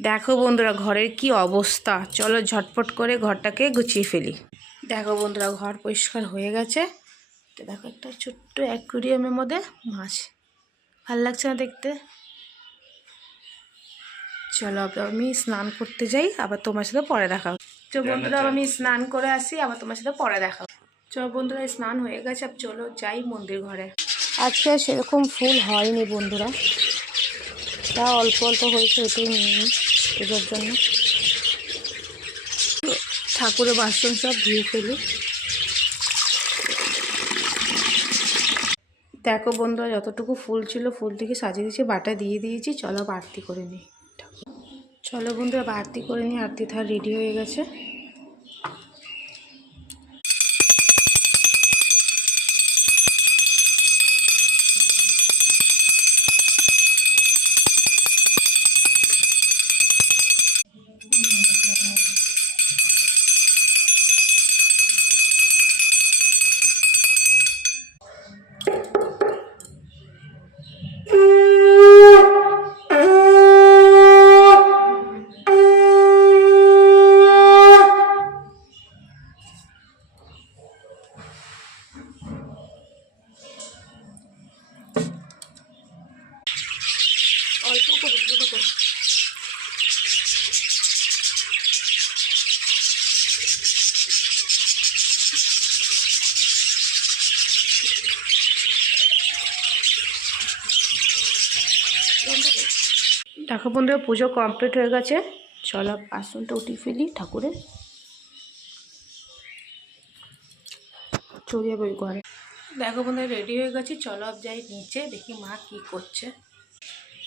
দেখো বন্ধুরা ঘরের কি অবস্থা, চলো ঝটপট করে ঘরটাকে গুছিয়ে ফেলি। দেখো বন্ধুরা ঘর পরিষ্কার হয়ে গেছে। তো দেখো একটা ছোট্ট অ্যাকুরিয়ামের মধ্যে মাছ, ভাল লাগছে না দেখতে? চলো আমি স্নান করতে যাই, আবার তোমার সাথে পরে দেখা হবে। তো বন্ধুরা আমি স্নান করে আসি, আবার তোমার সাথে পরে দেখা হবে। চলো বন্ধুরা স্নান হয়ে গেছে, আর চলো যাই মন্দির ঘরে। আজকে সেরকম ফুল হয়নি বন্ধুরা, তা অল্প অল্প হয়েছে, ওটাই নিয়ে পুজোর জন্য। ঠাকুরের বাসন সব ধুয়ে ফেলি। দেখো বন্ধুরা যতটুকু ফুল ছিল ফুল থেকে সাজিয়ে দিয়েছি, বাটা দিয়ে দিয়েছি। চলো আরতি করে নিই। চলো বন্ধুরা আরতি করে নিই। আরতি থার রেডি হয়ে গেছে। অল্প করে ছোটো করে দেখো বন্ধুরা পুজো কমপ্লিট হয়ে গেছে। চলো বাসনটা উঠিয়ে ফেলি ঠাকুরের, চলে যাবো ঘরে। দেখো বন্ধুরা রেডি হয়ে গেছি, চলো যাই নিচে দেখি মা কি করছে।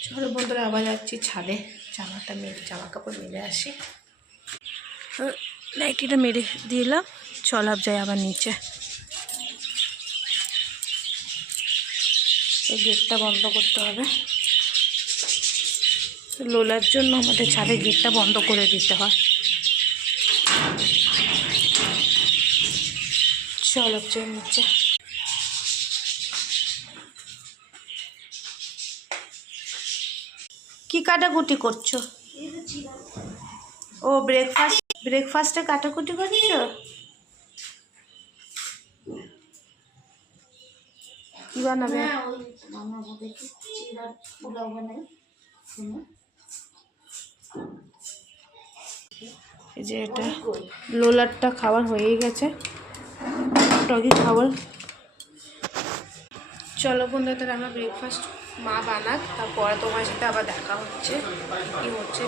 চলো বন্ধুরা আবার যাচ্ছি ছাদে, জামা কাপড় মেলে আসি। নাইটিটা মেরে দিলাম, চলো যাই আবার নিচে। এই গেটটা বন্ধ করতে হবে, লোলার জন্য আমাদের ছাদে গেটটা বন্ধ করে দিতে হয়। চলো যাই নিচে। কি কাটাকুটি করছো? ও ব্রেকফাস্টে কাটাকুটি করছো? কি বানাবে? এই যে এটা লোলারটা খাবার হয়েই গেছে, টগি খাবার। চলো বন্ধু তাহলে আমরা ব্রেকফাস্ট মা বানাক, তারপরে তোমার সাথে আবার দেখা হচ্ছে কি হচ্ছে।